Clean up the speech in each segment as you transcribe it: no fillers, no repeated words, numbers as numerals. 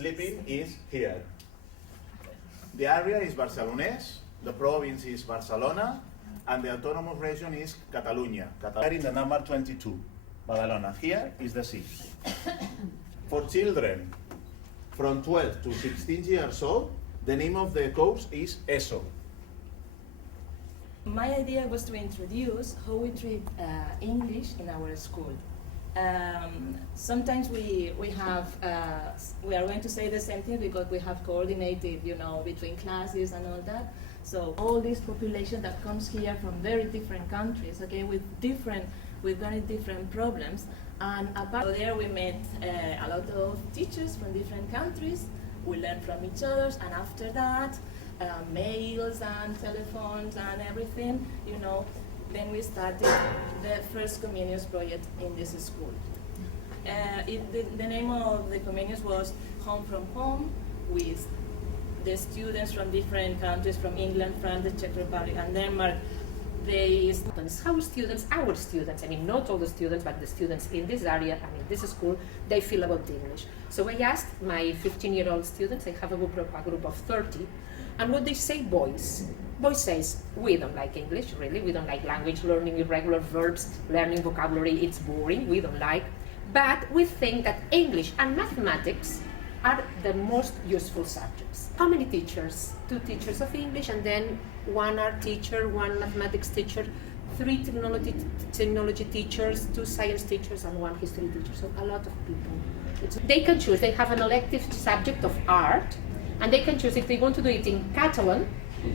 sleeping is here. The area is Barcelonès, the province is Barcelona, and the autonomous region is Catalunya. Catalunya in the number 22, Badalona. Here is the sea. For children from 12 to 16 years old, the name of the course is ESO. My idea was to introduce how we treat English in our school. Sometimes we are going to say the same thing because we have coordinated, between classes and all that. So all this population that comes here from very different countries, okay, with very different problems. And apart there, we met a lot of teachers from different countries. We learned from each other, and after that, mails and telephones and everything, then we started the first communions project in this school. The name of the communions was Home from Home, with the students from different countries, from England, France, the Czech Republic, and Denmark. Our students, not all the students, but the students in this area, this school, they feel about English. So I asked my 15-year-old students, I have a group of 30, and what they say, boys says, we don't like English, really, we don't like language learning, irregular verbs, learning vocabulary, it's boring, we don't like, but we think that English and mathematics are the most useful subjects. How many teachers? 2 teachers of English, and then 1 art teacher, 1 mathematics teacher, 3 technology teachers, 2 science teachers, and 1 history teacher. So a lot of people. They can choose. They have an elective subject of art, and they can choose if they want to do it in Catalan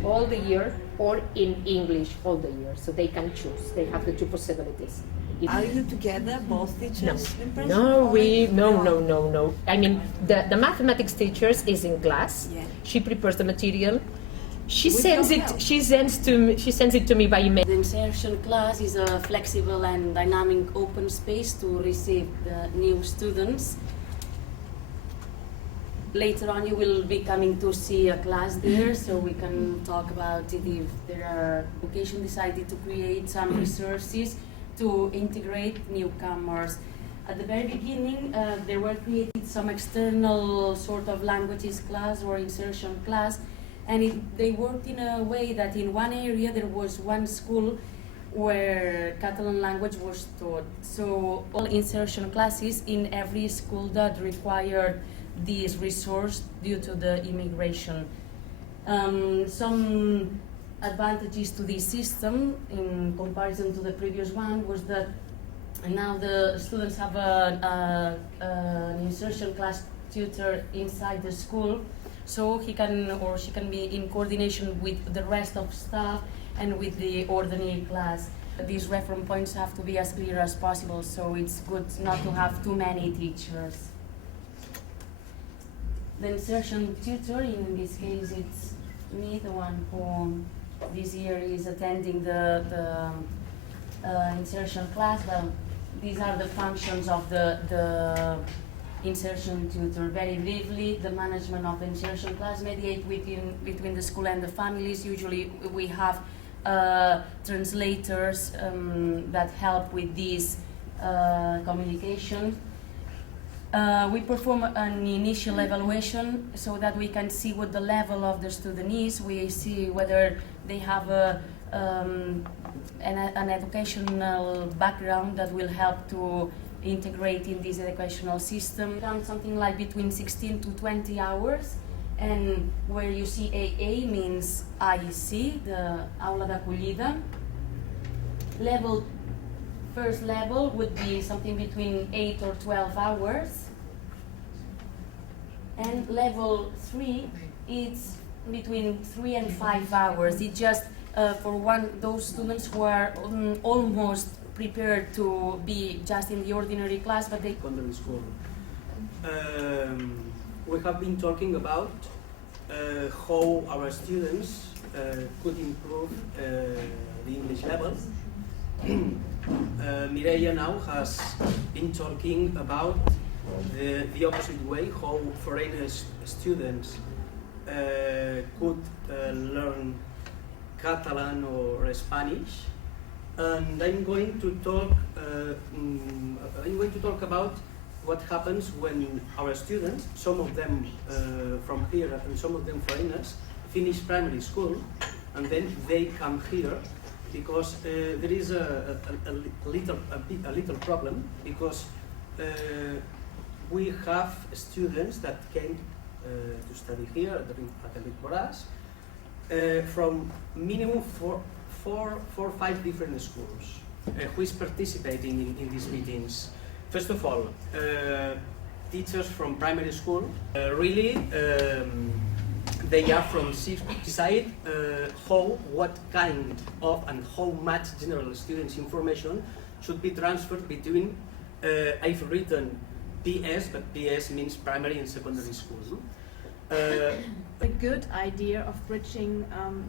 all the year or in English all the year. So they can choose. They have the 2 possibilities. Are you together, both teachers? No. No. I mean, the mathematics teacher is in class. Yeah. She prepares the material. She sends it to me by email. The insertion class is a flexible and dynamic open space to receive the new students. Later on, you will be coming to see a class there, so we can talk about it if there are. Education decided to create some resources to integrate newcomers. At the very beginning, there were created some external sort of languages class or insertion class, and they worked in a way that in one area there was one school where Catalan language was taught. So all insertion classes in every school that required this resource due to the immigration. Some advantages to this system in comparison to the previous one was that now the students have an insertion class tutor inside the school, so he can or she can be in coordination with the rest of staff and with the ordinary class. These reference points have to be as clear as possible, so it's good not to have too many teachers. The insertion tutor, in this case it's me, the one who this year is attending the insertion class. Well, these are the functions of the insertion tutor. Very briefly, the management of the insertion class, mediate between the school and the families. Usually we have translators that help with this communication. We perform an initial evaluation so that we can see what the level of the student is. We see whether they have an educational background that will help to integrate in this educational system. Around something like between 16 to 20 hours, and where you see AA means IEC, the aula d'acollida. First level would be something between 8 or 12 hours. And level 3, it's between 3 and 5 hours. It's just for those students who are almost prepared to be just in the ordinary class, but they... Secondary school. We have been talking about how our students could improve the English level. Mireia now has been talking about the opposite way, how foreign students could learn Catalan or Spanish, and I'm going to talk about what happens when our students, some of them from here and some of them foreigners, finish primary school and then they come here because there is a little problem because we have students that came to study here at the Moras from minimum four or five different schools who is participating in these meetings. First of all, teachers from primary school, really they are from decide what kind of and how much general students information should be transferred between, I've written PS, but PS means primary and secondary school. A good idea of bridging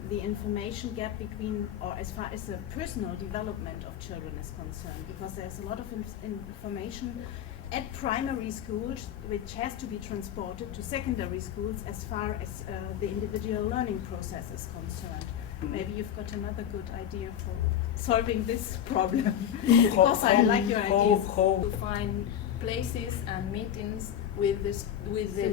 the information gap between, or as far as the personal development of children is concerned, because there's a lot of information at primary schools which has to be transported to secondary schools as far as the individual learning process is concerned. Maybe you've got another good idea for solving this problem, because I like your ideas. To find places and meetings with the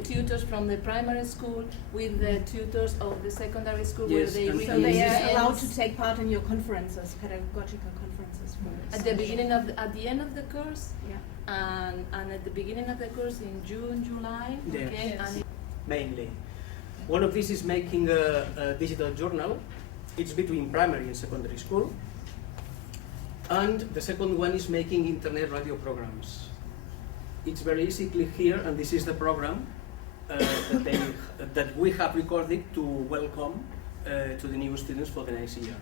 tutors from the primary school, with the tutors of the secondary school, Yes, where they and really So they are understand. allowed to take part in your conferences, pedagogical conferences. For At the beginning of at the end of the course, Yeah. and at the beginning of the course in June, July, Yes. okay, Yes. and Mainly. One of these is making a digital journal. It's between primary and secondary school. And the second one is making internet radio programs. It's very easy, click here, and this is the program that we have recorded to welcome to the new students for the next year.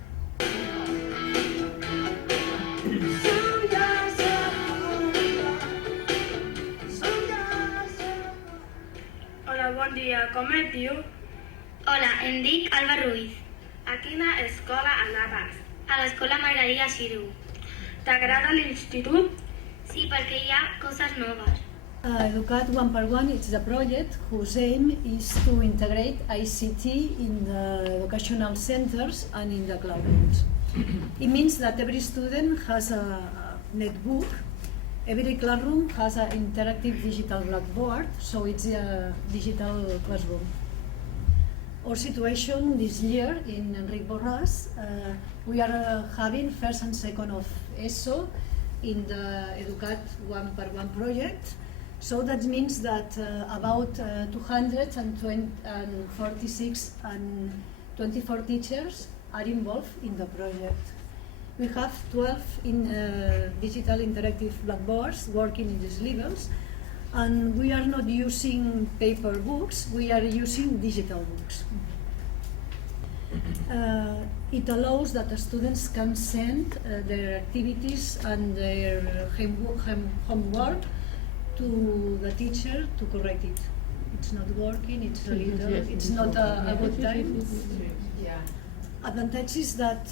Hola, bon dia, com et diu? Hola, em dic Alba Ruiz. A quina escola anaves? A l'escola m'agradaria Ciru. T'agrada l'institut? Sí, perquè hi ha coses noves. Educat One by One is a project whose aim is to integrate ICT in the educational centers and in the classrooms. It means that every student has a netbook, every classroom has an interactive digital blackboard, so it's a digital classroom. Our situation this year in Enric Borràs, we are having first and second of ESO in the Educat One by One project. So that means that about 246 and 24 teachers are involved in the project. We have 12 digital interactive blackboards working in these levels, and we are not using paper books, we are using digital books. It allows that the students can send their activities and their homework to the teacher to correct it. It's not working, it's a little, it's not a good time. Yeah. Advantage is that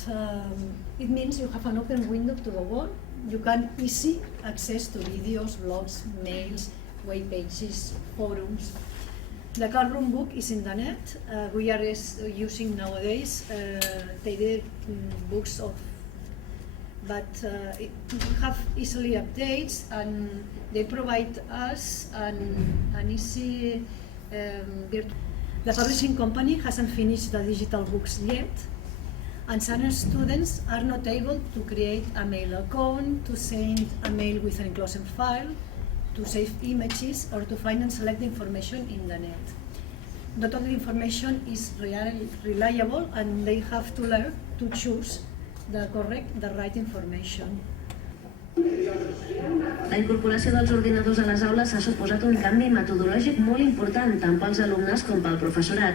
it means you have an open window to the world. You can easy access to videos, blogs, mails, web pages, forums. The classroom book is in the net. We are using nowadays dated books but we have easily updates, and they provide us an easy virtual. The publishing company hasn't finished the digital books yet, and some students are not able to create a mail account, to send a mail with an enclosed file, to save images, or to find and select the information in the net. Not all the information is reliable, and they have to learn to choose the right information. La incorporació dels ordinadors a les aules ha suposat un canvi metodològic molt important, tant pels alumnes com pel professorat.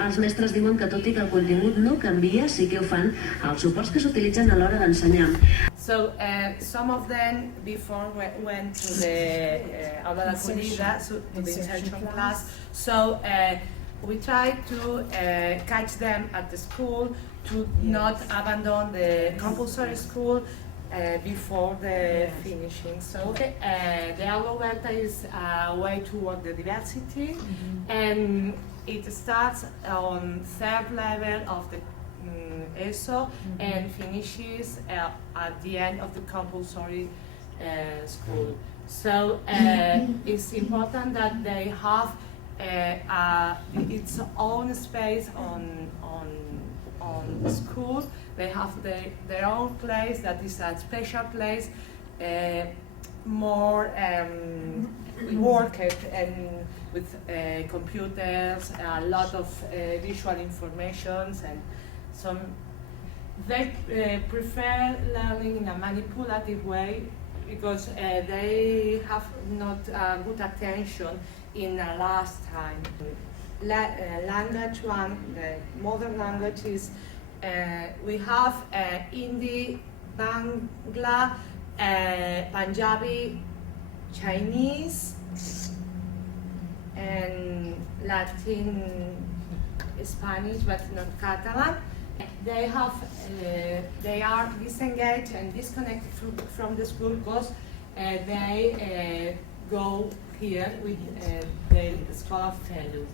Els mestres diuen que tot i que el contingut no canvia, sí que ho fan els suports que s'utilitzen a l'hora d'ensenyar. So some of them before went to the aula d'adquirida, to the insertion class. So we try to catch them at the school to not abandon the compulsory school before the finishing. So the aula oberta is a way toward the diversity, and it starts on third level of the ESO and finishes at the end of the compulsory school. So it's important that they have its own space on the school. They have their own place that is a special place, more worked and with computers, a lot of visual informations, and some. They prefer learning in a manipulative way because they have not good attention in the last time. Language one, the modern language is, we have Hindi, Bangla, Punjabi, Chinese, and Latin, Spanish, but not Catalan. They are disengaged and disconnected from the school because they go here with their school fellows.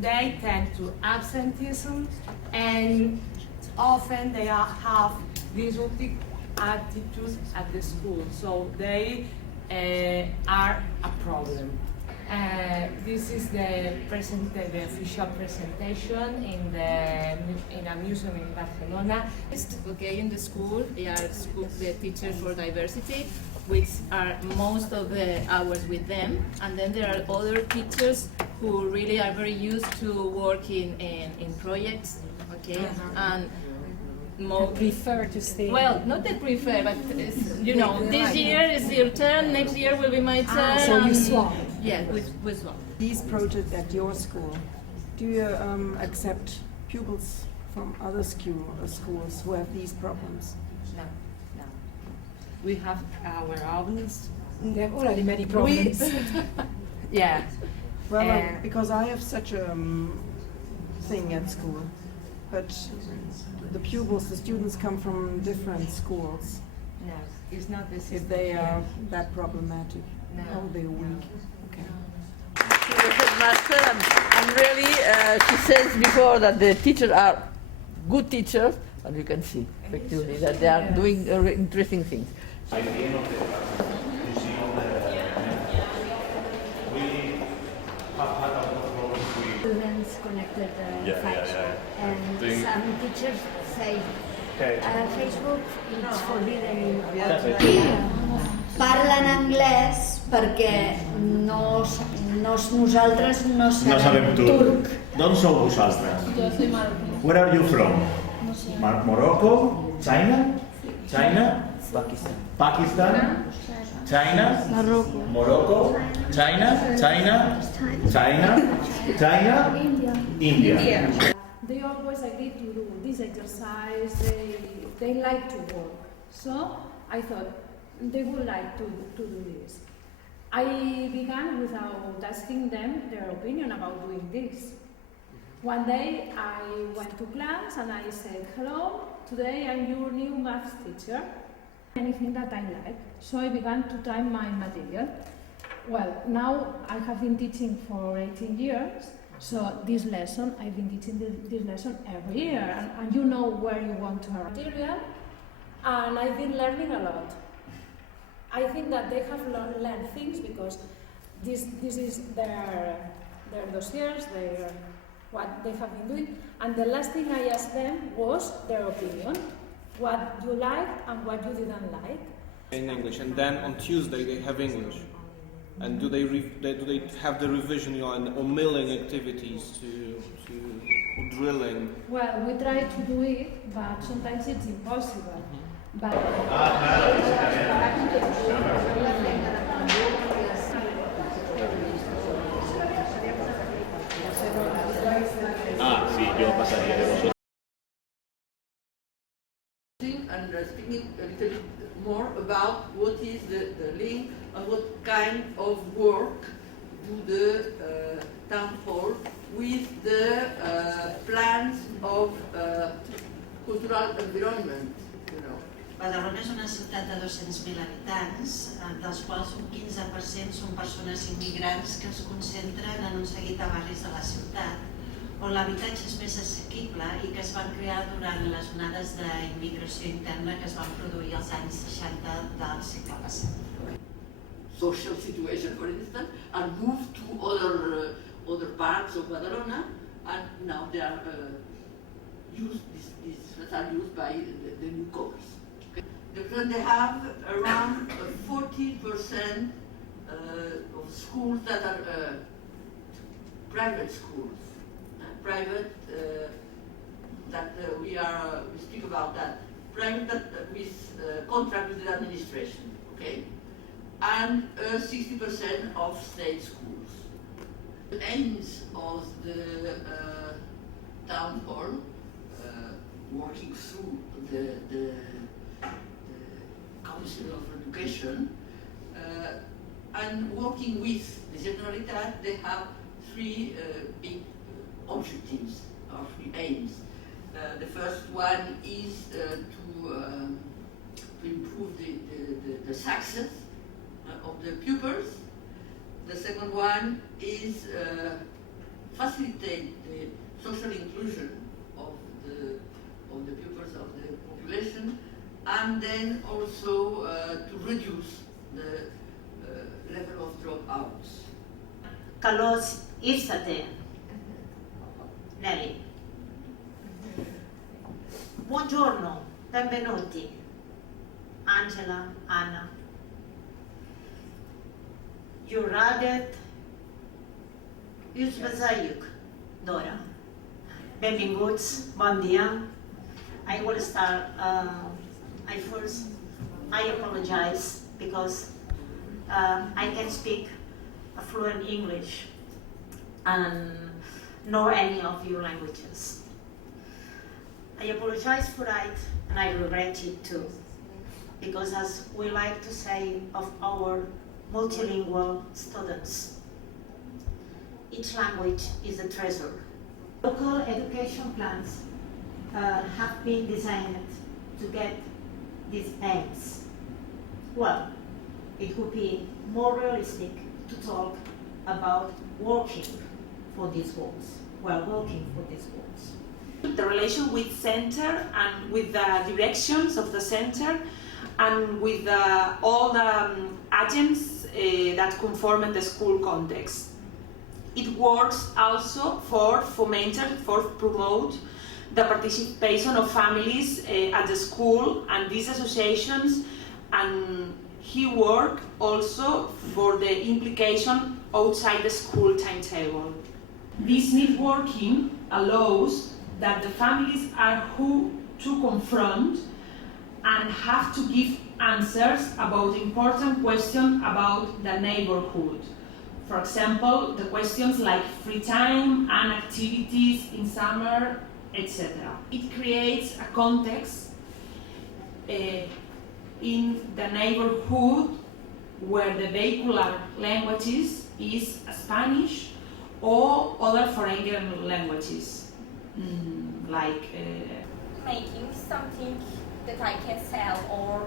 They tend to absenteeism, and often they have disruptive attitudes at the school, so they are a problem. This is the official presentation in a museum in Barcelona. Okay, in the school, they are the teachers for diversity, which are most of the hours with them, and then there are other teachers who really are very used to working in projects, okay, and more prefer to stay. Well, not they prefer, but you know, this year is your turn, next year will be my turn. So you swap. Yeah, we swap. These projects at your school, do you accept pupils from other schools who have these problems? No. We have our own. They have already many problems. Yeah. Well, because I have such a thing at school, but the pupils, the students come from different schools. No, it's not the same. If they are that problematic, No. or they're weak. Okay. The headmaster, and really, she says before that the teachers are good teachers, and you can see effectively that they are doing interesting things. At the end of the you see all the we have had a lot of problems with Students connected Facebook, and some teachers say Facebook is forbidden. Parlen anglès perquè nosaltres no sabem turc. D'on sou vosaltres? Yo soy marroquí. Where are you from? Morocco? China? China? Pakistan? China? Morocco? China? India? They always agree to do this exercise, they like to work. So I thought they would like to do this. I began without asking them their opinion about doing this. One day I went to class and I said, hello, today I'm your new maths teacher. Anything that I like. So I began to type my material. Well, now I have been teaching for 18 years. So this lesson, I've been teaching this lesson every year, and you know where you want to learn material, and I've been learning a lot. I think that they have learned things because this is their dossiers, what they have been doing, and the last thing I asked them was their opinion, what you liked and what you didn't like. In English, and then on Tuesday they have English. And do they have the revision, or milling activities or drilling? Well, we try to do it, but sometimes it's impossible. But sí, yo pasaría de vosotros. And speaking a little bit more about what is the link and what kind of work do the town hall with the plans of cultural environment, you know. Badalona és una ciutat de 200.000 habitants, dels quals un 15% són persones immigrants que es concentren en un seguit de barris de la ciutat, on l'habitatge és més assequible i que es van crear durant les onades d'immigració interna que es van produir als anys 60 del segle passat. Social situation, for instance, and moved to other parts of Badalona, and now they are used by the newcomers. They have around 40% of schools that are private schools. Private, we speak about that. Private with contract with the administration, okay? And 60% of state schools. The aims of the town hall, working through the Council of Education, and working with the Generalitat, they have three big objectives or three aims. The first one is to improve the success of the pupils. The second one is facilitate the social inclusion of the pupils of the population, and then also to reduce the level of dropouts. Καλώς ήρθατε, Nelly. Buongiorno, benvenuti, Angela, Anna. Juradet, Uzbazayuk, Dora. Benvinguts, bon dia. I will start, I apologize because I can speak fluent English and nor any of your languages. I apologize for it and I regret it too, because as we like to say of our multilingual students, each language is a treasure. Local education plans have been designed to get these aims. Well, it would be more realistic to talk about working for these goals, working for these goals. The relation with center and with the directions of the center and with all the agents that conform the school context. It works also for promote the participation of families at the school and these associations, and he works also for the implication outside the school timetable. This networking allows that the families are who to confront and have to give answers about important questions about the neighborhood. For example, the questions like free time and activities in summer, etc. It creates a context in the neighborhood where the vehicular languages is Spanish or other foreign languages, like making something that I can sell or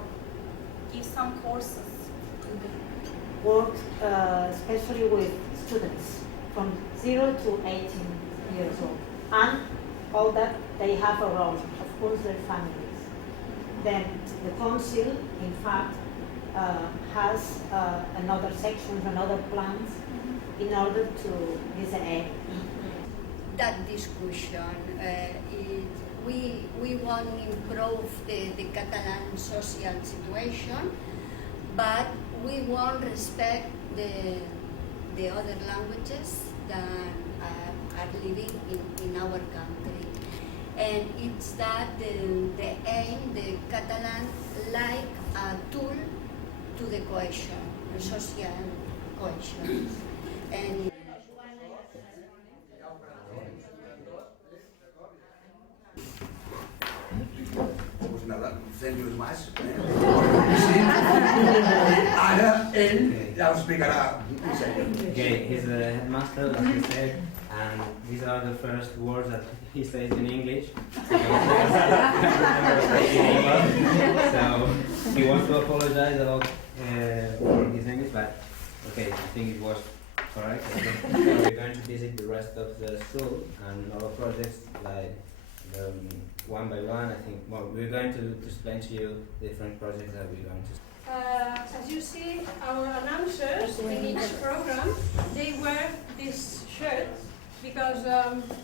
give some courses. Work especially with students from 0 to 18 years old, and all that they have around, of course, their families. Then the council, in fact, has another section, another plans in order to design that discussion. We want to improve the Catalan social situation, but we want to respect the other languages that are living in our country. And it's that the aim, the Catalan, like a tool to the cohesion, the social cohesion. And pues nada, 100 minuts más. Ara ell ja ho explicarà. Okay, he's the headmaster, like he said, and these are the first words that he says in English. So he wants to apologize about for his English, but okay, I think it was Correct. We're going to visit the rest of the school and our projects, like one by one. I think. Well, we're going to explain to you different projects that we're going to. As you see, our announcers in each program, they wear this shirt because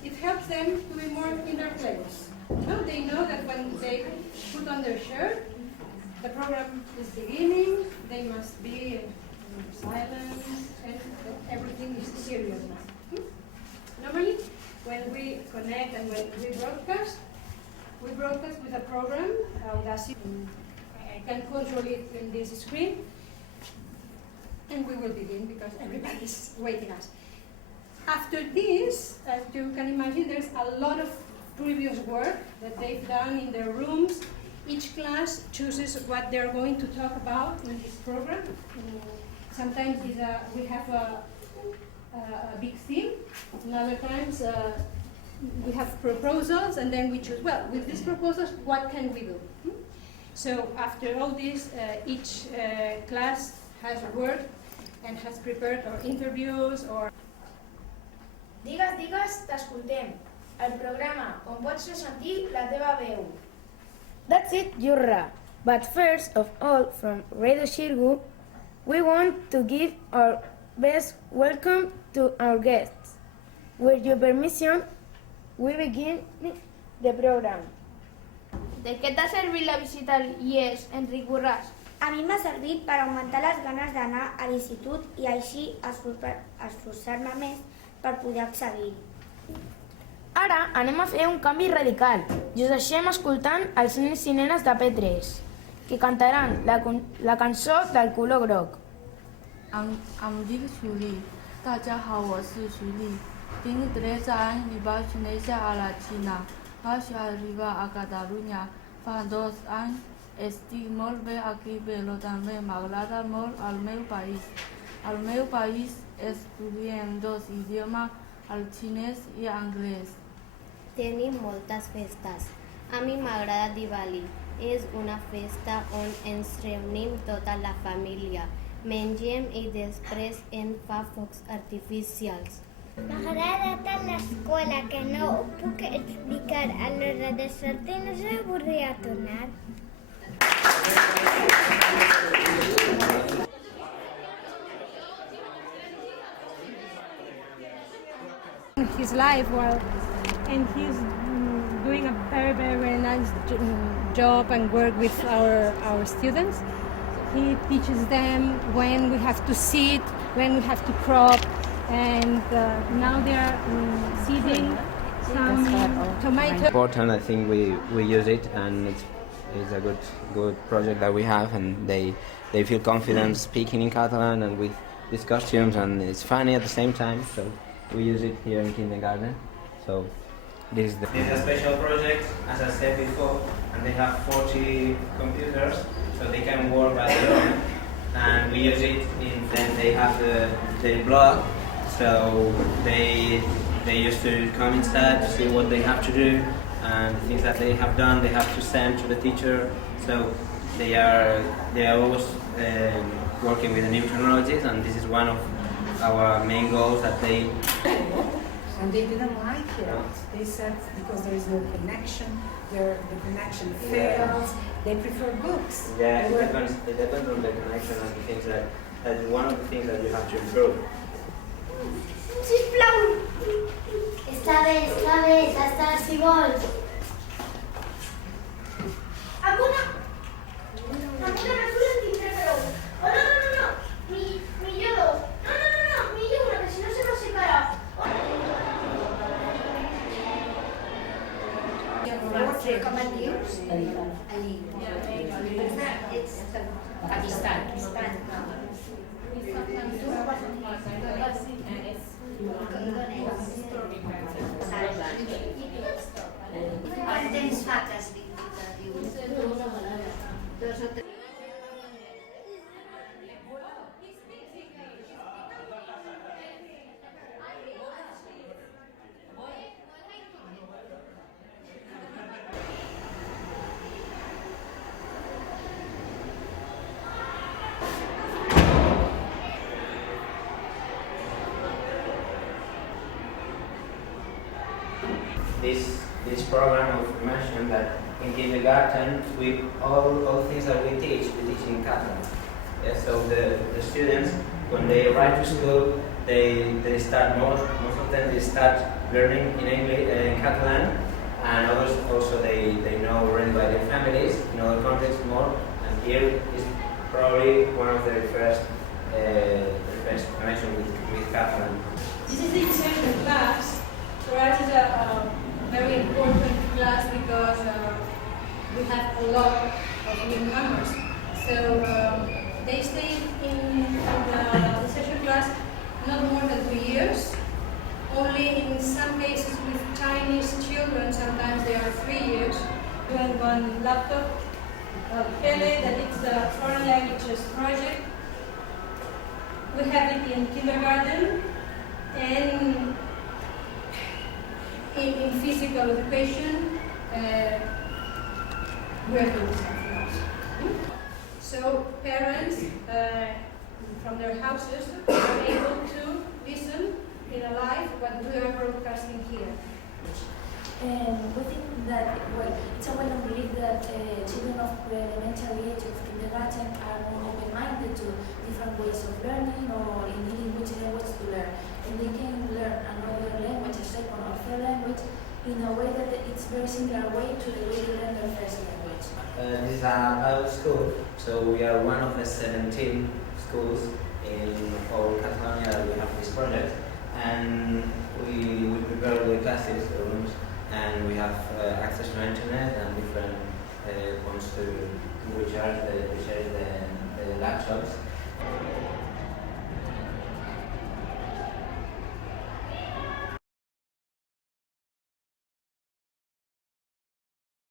it helps them to be more in their place. No, they know that when they put on their shirt, the program is beginning, they must be in silence, and everything is serious now. Normally, when we connect and when we broadcast with a program, Audacy. I can control it in this screen, and we will begin because everybody is waiting us. After this, as you can imagine, there's a lot of previous work that they've done in their rooms. Each class chooses what they're going to talk about in this program. Sometimes we have a big theme, and other times we have proposals, and then we choose, well, with these proposals, what can we do? So after all this, each class has worked and has prepared our interviews or... Digues, digues, t'escoltem. El programa on pots fer sentir la teva veu. That's it, Jurra. But first of all, from Radio Shirgu, we want to give our best welcome to our guests. With your permission, we begin the program. De què t'ha servit la visita al IES, Enric Borràs? A mi m'ha servit per augmentar les ganes d'anar a l'institut i així esforçar-me més per poder accedir. Ara anem a fer un canvi radical i us deixem escoltant els nens i nenes de P3, que cantaran la cançó del color groc. Em dic Xuli. 大家好，我是徐丽。Tinc 13 anys i vaig néixer a la Xina. Vaig arribar a Catalunya fa 2 anys. Estic molt bé aquí, però també m'agrada molt el meu país. Al meu país estudiem 2 idiomes, el xinès i anglès. Tenim moltes festes. A mi m'agrada Diwali. És una festa on ens reunim tota la família. Mengem i després en fa focs artificials. M'agrada tant l'escola que no ho puc explicar a l'hora de sortir, no se voldria tornar. His life and he's doing a very nice job and work with our students. He teaches them when we have to sit, when we have to crop, and now they are seeding some tomato. Important, I think we use it, and it's a good project that we have, and they feel confident speaking in Catalan and with these costumes, and it's funny at the same time. So we use it here in kindergarten. So this is a special project, as I said before, and they have 40 computers, so they can work by their own. And we use it then they have their blog, so they used to come inside to see what they have to do, and things that they have done they have to send to the teacher. So they are always working with the new technologies, and this is one of our main goals that they. And they didn't like it. They said because there is no connection, the connection fails. They prefer books. Yeah, it depends on the connection and the things that's one of the things that you have to improve. Sisplau! Està bé, està si vols. Amb una mesura en tindré prou. Oh, no, millor dos. No, millor una, que si no se m'aixecarà. Com et dius? Ali. Ets Pakistan. Quant temps fa que has vingut a dius? 2 o 3. this program of immersion that in kindergarten all things that we teach in Catalan. Yeah, so the students, when they arrive to school, they start most of them they start learning in English in Catalan, and others also they know already by their families in other contexts more. And here is probably one of their first connection with Catalan. This is the insertion class. For us, is a very important class because we have a lot of newcomers. So they stay in the insertion class not more than 2 years. Only in some cases with Chinese children, sometimes they are 3 years, doing one laptop. Pele, that is the foreign languages project. We have it in kindergarten and in physical education, we are doing something else. So parents from their houses are able to listen in a live what we are broadcasting here. And we think that, well, it's a well-known belief that children of elementary age of kindergarten are more open-minded to different ways of learning or indeed in which language to learn. And they can learn another language, a second or third language, in a way that it's very similar way to the way they learn their first language. This is a pilot school, so we are one of the 17 schools in all Catalonia that we have this project. And we prepare the classes, the rooms, and we have access to internet and different points to recharge the laptops.